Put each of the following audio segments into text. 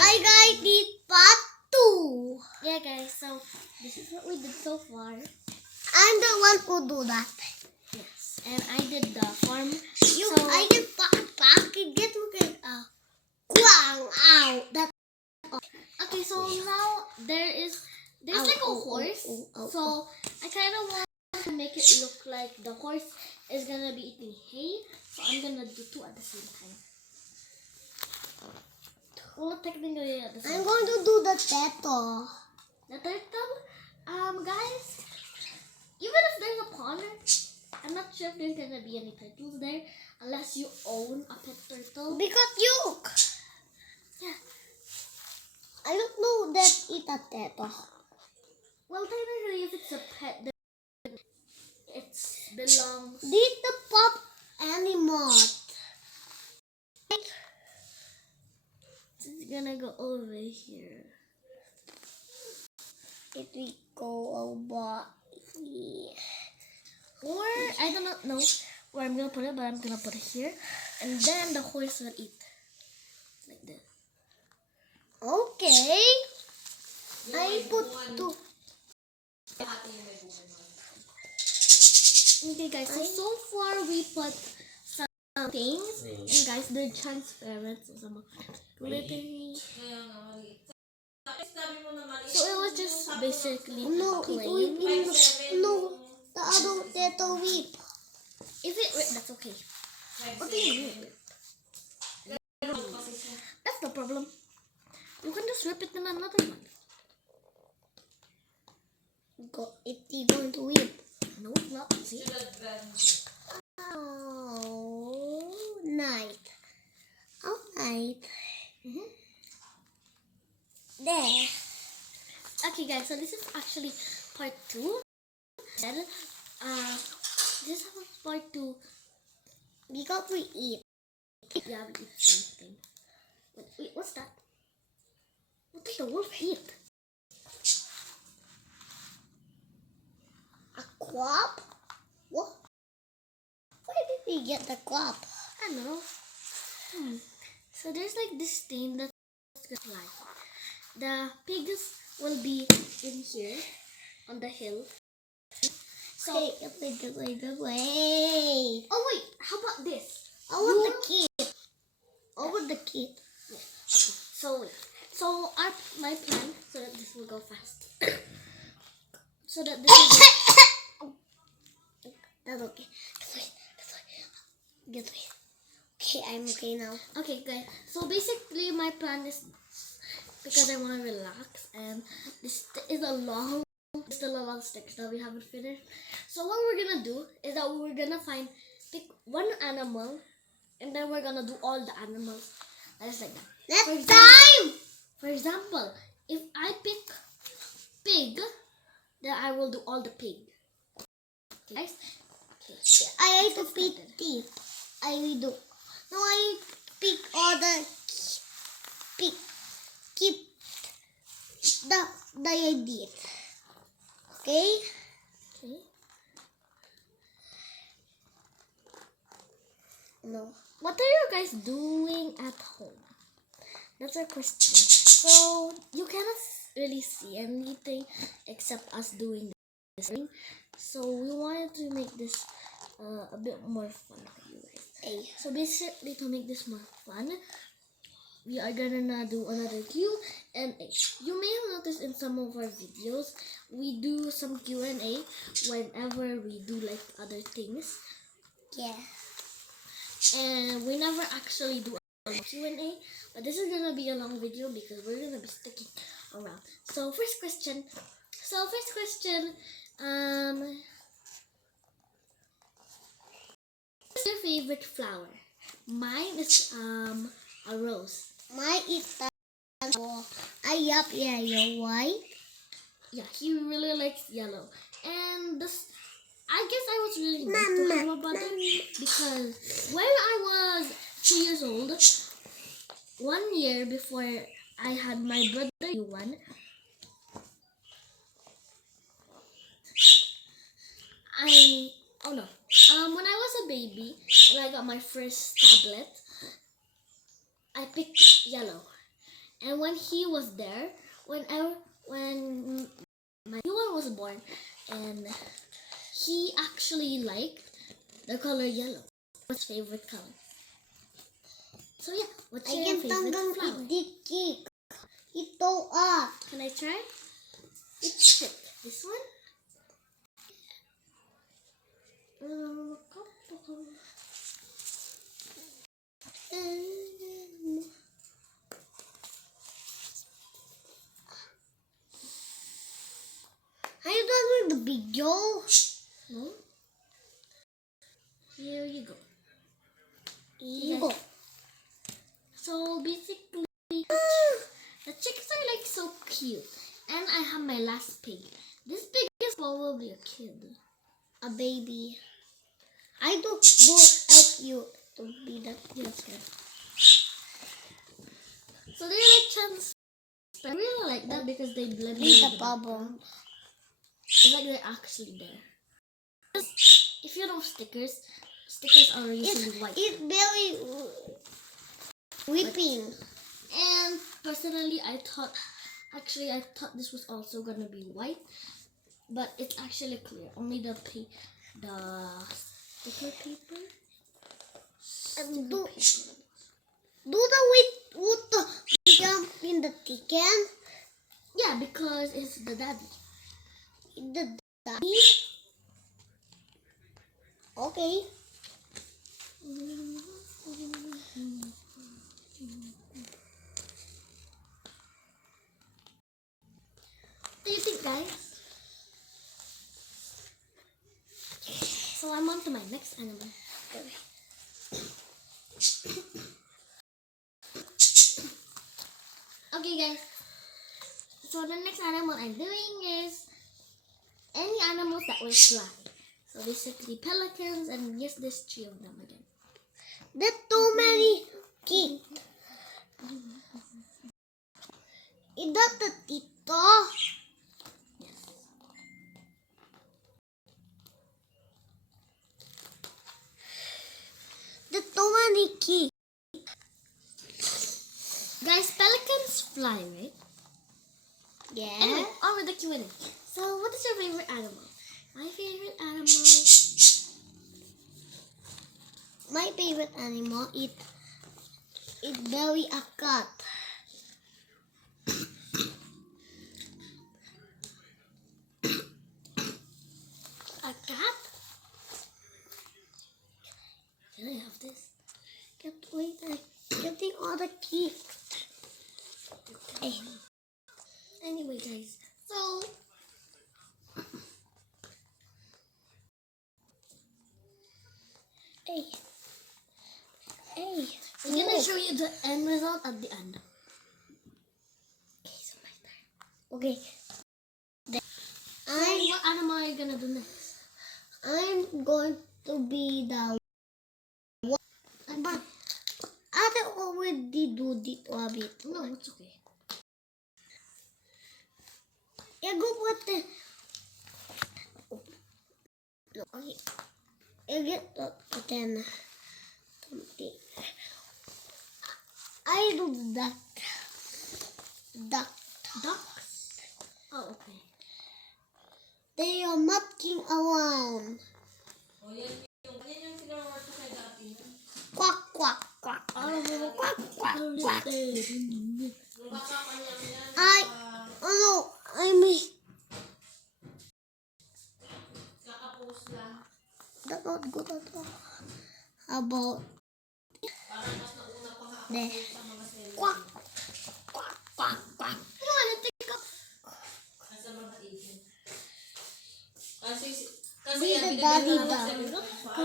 I got it part 2. Yeah, guys. So this is what we did so far. I'm the one who do that. Yes, and I did the farm. I did pack. Get look at Quang ow. That. Okay, so now there's like a horse. So I kind of want to make it look like the horse is gonna be eating hay. So I'm gonna do two at the same time. Well, technically at the same I'm going to do the turtle. The turtle, guys. Even if there's a pond, I'm not sure if there's gonna be any turtles there unless you own a pet turtle. Because you. Yeah. I don't know that it's a turtle. Well, technically, if it's a pet, then it belongs. This the pop animal. It's gonna go over here. It will go over here. Or I do not know where I'm gonna put it, but I'm gonna put it here, and then the horse will eat like this. Okay. I put two. Okay, guys. So far we put some things, and guys, they're transparent. So some glittery. So it was just basically plain. No, the other turtle whip. If it ripped, that's okay. What do you mean? That's the problem. You can just rip it in another one. It's going to whip. No, it's not. See? Oh, night. All right. There. Okay, guys. So this is actually part 2. Then, this is part 2. Because we eat. Yeah, we eat something. Wait, what's that? What did the wolf eat? A crop? What? Where did we get the crop? I don't know. So there's like this thing that's gonna fly. The pigs will be in here on the hill. So, Wait. oh wait, how about this? I want the kid. I want the kid. Yeah. Okay. So wait. So my plan so that this will go fast. So that this will That's okay. Get away. Okay, I'm okay now. Okay, guys. So basically, my plan is because I want to relax, and this is still a long stick that we haven't finished. So what we're gonna do is that we're gonna pick one animal, and then we're gonna do all the animals. That's like that. Next time. For example, if I pick pig, then I will do all the pig. Okay, guys. Okay. I like to pick teeth. I will do. No, I pick all the keep the idea. Okay? Okay. No. What are you guys doing at home? That's our question. So you cannot really see anything except us doing this thing. So we wanted to make this a bit more fun for you guys. So basically, to make this more fun, we are gonna do another Q&A. You may have noticed in some of our videos, we do some Q&A whenever we do like other things. Yeah. And we never actually do a Q&A, but this is gonna be a long video because we're gonna be sticking around. So first question, what's your favorite flower? Mine is a rose. My is yellow, white. Yeah, he really likes yellow. And this, I guess I was really nice to him about it because when I was 2 years old, 1 year before I had my brother one, when I was a baby and I got my first tablet, I picked yellow. And when he was there, when my new one was born, and he actually liked the color yellow. His favorite color. So yeah, what's your Ayun favorite tanggang flower? idikik. Ito ah. Can I try? It's thick. This one? Are you done with the video? No. Here you go. You go. So basically, the chicks are like so cute. And I have my last pig. This pig is probably a kid. A baby. I do help you to be the teacher. So they're like transparent. I really like that because they blend Be in the bubble. It's like they're actually there. If you know stickers are usually white. It's very whipping. And personally, I thought this was also gonna be white, but it's actually clear. Only the sticker paper. And do the with the jump in the chicken? Yeah, because it's the daddy. The daddy? Okay. What do you think, guys? So I'm on to my next animal. Okay, guys. So the next animal I'm doing is any animals that will fly. So basically pelicans, and yes, there's 3 of them again. There's too many kids. Is that the tito? Yes. There's too many kids. Guys, pelicans fly, right? Yeah. Anyway, on with the Q&A. So what is your favorite animal? My favorite animal. My favorite animal is very a cat. A cat? Can I have this? Wait, I'm getting all the keys. Hey. Anyway, guys, so Hey. Hey. I'm gonna show you the end result at the end. Okay, so my turn. Okay. So what animal are you gonna do next? I'm going to be the one. But I already do it a bit. No, it's okay. Yeah, go put the. Okay. I get the then something. I do the duck. Duck. Ducks? Oh, okay. They are monkeying around. Quack, quack, quack. Quack, quack, quack. I mean, that's not good at all. How about the quack, quack, quack, quack. Come on, let's take up. Kasi Be yan, the binigyan daddy na lang duck. sa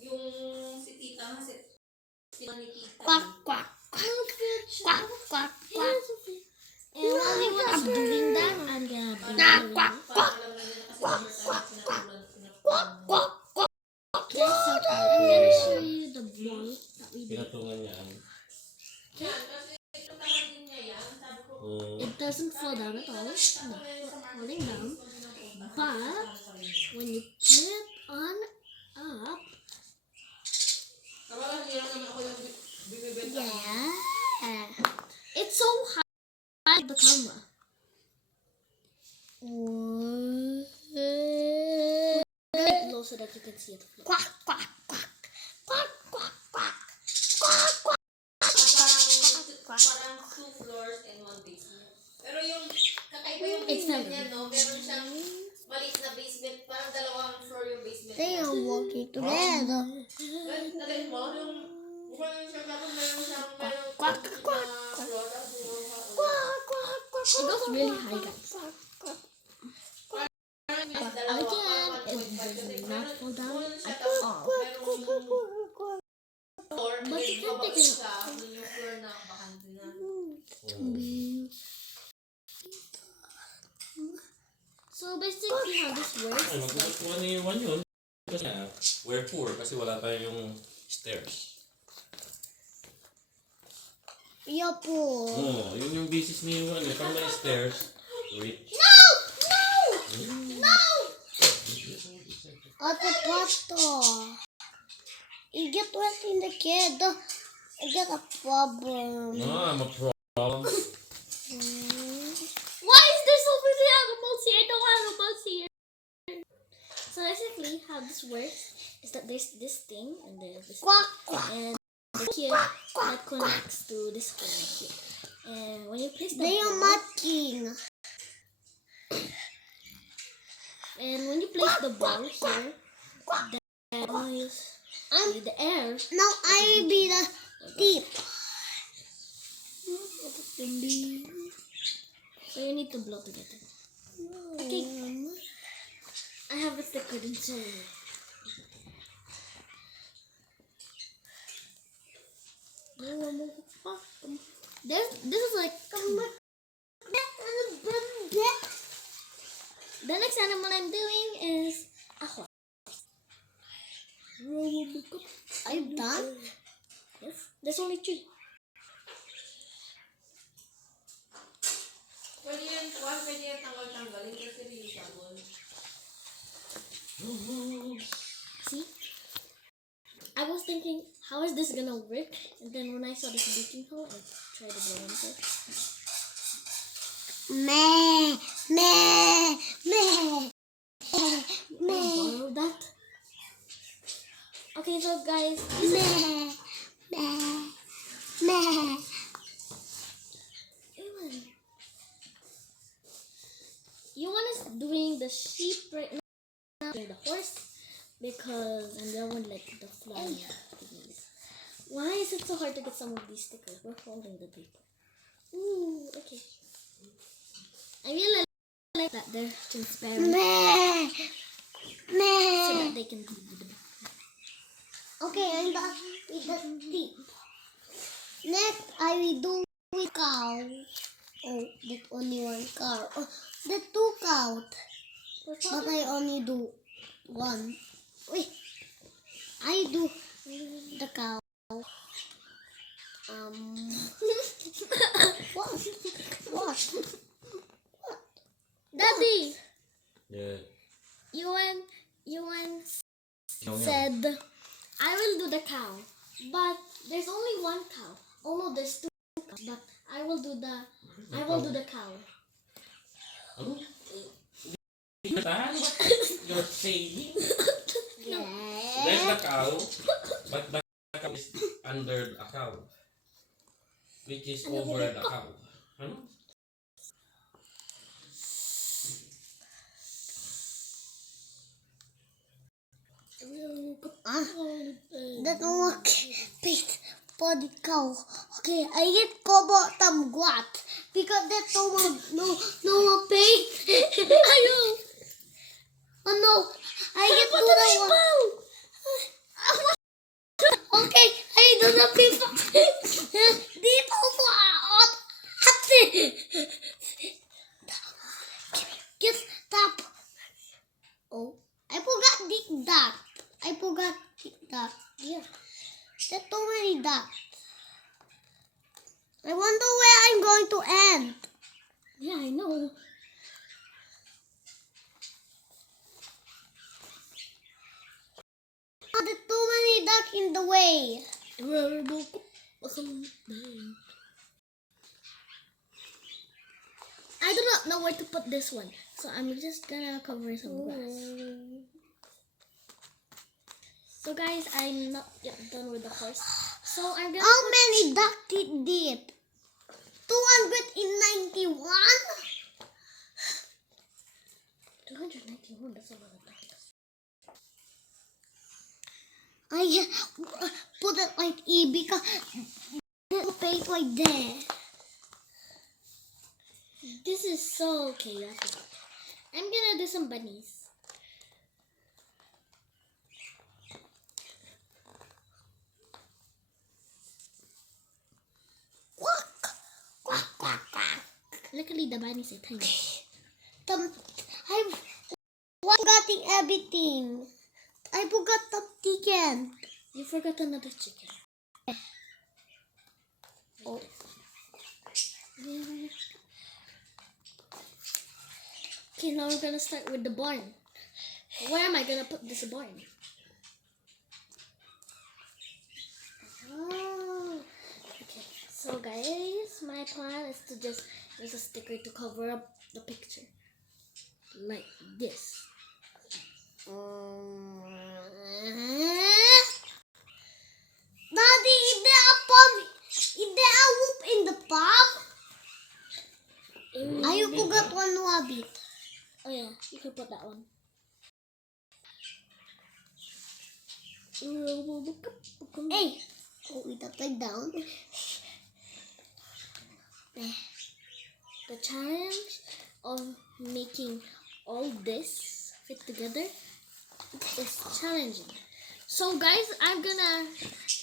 yung si tita nga, si ni tita. Quack, quack, quack, quack, quack. And while he was doing that, I'm gonna bring Quack, quack, quack, Quack, quack, quack, quack. Okay, so I'm gonna show you the ball that we did. Pinatungan niya ang It doesn't fall down at all. No, it's not falling down. But when you put it on up, Yeah. It's so high the camera. Get low so that you can see it flow. Quack, quack, quack. Quack, quack, quack. Parang 2 floors and 1 basement. Pero yung kakaiba yung It's basement not niya, no? Meron siyang maliit na basement. Parang 2 floor yung basement They niya. are walking together. Nagaling mo? Yung mukhang siya tapos meron Quack, quack, na floor. Tapos yung Quack, quack, quack. It goes really high, guys. dalawa, Again, parang it 1.5 kasi does not meron- fall down meron siya, at tapos all. merong floor, But then you can bababa take it. siya, dun yung floor na bakante na. So basically how this works Ay, is like, magkukuha na yung 1 yun. Kasi we're poor kasi wala tayong stairs. Yapo. Oo, yun yung basis ni Yuan. Pag may stairs, wait. Ate Pato. You get wet in the kid. I get a problem. No, I'm a problem. why is there so many animals here? No animals here. So basically how this works is that there's this thing and there's this Quack, quack. and here that connects to this hole right here. And when you place the They are ball, mocking. and when you place the ball here, the noise, the air. Now I will be the tip. So you need to blow together. Okay, I have it flickered in so. This is like the next animal I'm doing is a horse. Are you done? Yes, there's only 3. Pwede yan tanggal-tanggalin kasi reusable. See? I was thinking, how is this gonna work? And then when I saw this baking hole, I tried to blow into it. Meh, meh, meh, I borrowed that. Okay, so guys, meh, meh, meh. Yuan is doing the sheep right now, doing the horse, because and the other one like the flying thingies. Why is it so hard to get some of these stickers? We're folding the paper. Ooh, okay. I really like that they're transparent Meh, so meh. that they can be the Okay, I'm done with the tip. Next, I will do with cow. Oh, that only 1 cow. Oh, the 2 cow. But I only do 1. Wait, I do the cow. What? What? Daddy, Yeah. Yuan No, said, I will do the cow, but there's only 1 cow. Oh no, there's 2 cows, but I will do the cow. Ano? That? You're saying? Yes. There's the cow, but the cow is under a cow. Which is over the cow. Ano? That one picked for the cow. Okay, I get kobo tamguat because that no one paid. Ayun. Oh no, I get to the one. Okay, I do the people. Dito po ate. Get tap. Oh, I forgot that. I forgot that. Yeah. There's too many dots. I wonder where I'm going to end. Yeah, I know. Oh, there's too many ducks in the way. do not know where to put this one, so I'm just gonna cover some grass. So guys, I'm not yet done with the horse. So I'm gonna How put many duck teeth dip? 291? 291. That's a lot of ducks. I put it like E because the face like that. This is so chaotic. I'm gonna do some bunnies. Quack, quack, quack, quack. Luckily, the bunnies are tiny. I'm forgetting everything. I forgot the chicken. You forgot another chicken. Oh. Okay, now we're gonna start with the barn. Where am I gonna put this barn? Oh, okay. So guys, my plan is to just use a sticker to cover up the picture, like this. Daddy, is there a pump? Is there a whoop in the pump? I forgot one rabbit. Oh yeah, you can put that one. Hey, oh, it upside down. The challenge of making all this fit together is challenging. So guys, I'm gonna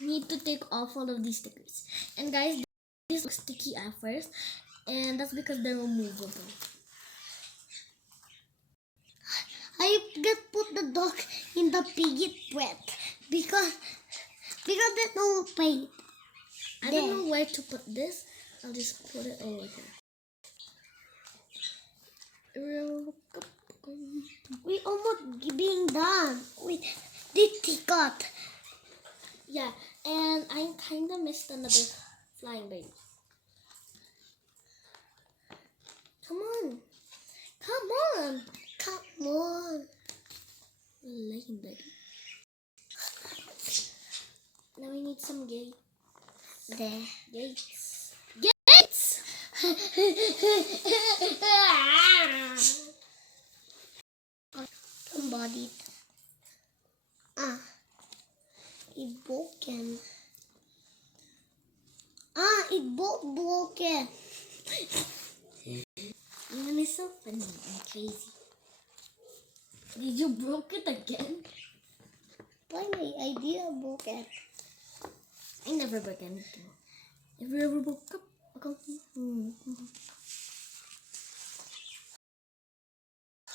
need to take off all of these stickers. And guys, this looks sticky at first, and that's because they're removable. I just put the dog in the piggy breath because there's no paint. I don't know where to put this. I'll just put it over here. We almost being done with the ticket. Yeah, and I kind of missed another flying baby. Come on. Come on. Come on. Flying baby. Now we need some gates. There. Gates. Gates! Somebody. It's broken. It's both broken. Man, it's so funny and crazy. Did you broke it again? Why my idea broken? I never broke anything. If you ever broke up, I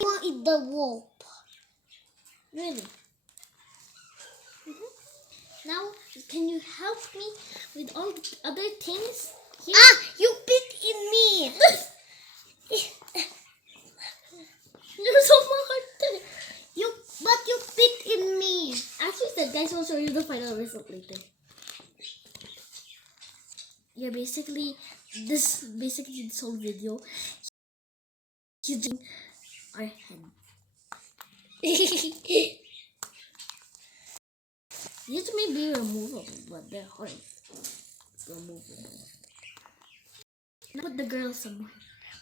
want to eat the rope. really? Now, can you help me with all the other things here? You bit in me. You're so smart. But you bit in me. As we said, guys, we'll show you the final result later. Yeah, basically, this whole video, he's doing our head. These may be removable, but they're hard. Removable. Now put the girl somewhere.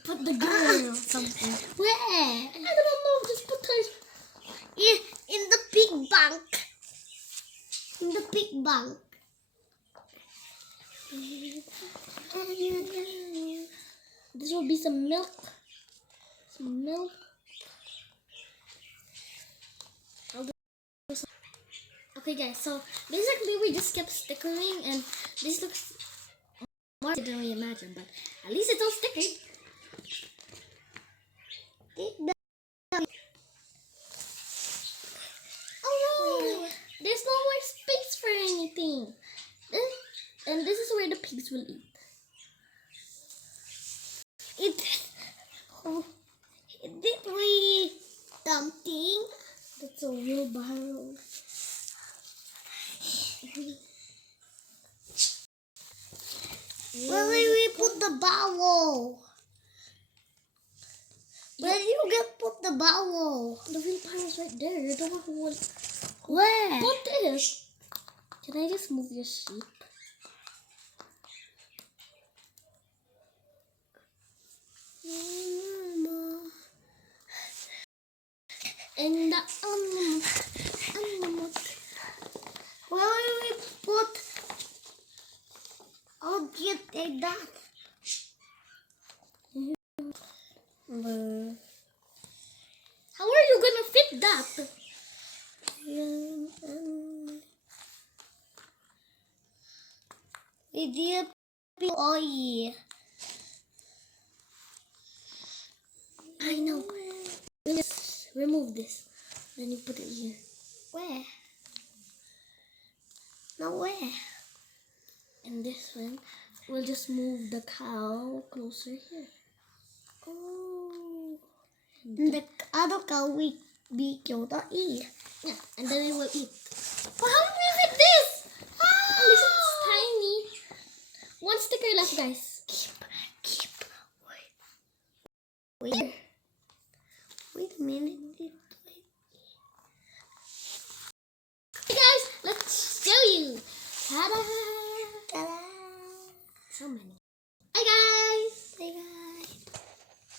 Put the girl somewhere. Where? I don't know, just put her. In the pig bank. In the pig bank. This will be some milk. Some milk. Okay guys, so basically we just kept stickering and this looks more than we imagined, but at least it's all stickered. Oh no! There's no more space for anything. And this is where the pigs will eat. Did we something? That's a wheelbarrow. Where will we put the barrel? Where you get put the bowel? The vampire's right there. You're the one who will Where? put this. Can I just move your sheep? In the Where will we put? Oh, take that. How are you gonna fit that? With the oil. I know. You just remove this. Then you put it here. Where? No, where? And this one, we'll just move the cow closer here. Oh. The other cow will be killed or eat. Yeah, and then it will eat. But how do we fit this? At least it's tiny. One sticker left, guys. Keep. Wait. Wait a minute. Hey guys, let's show you. Ta-da! Ta-da. So many.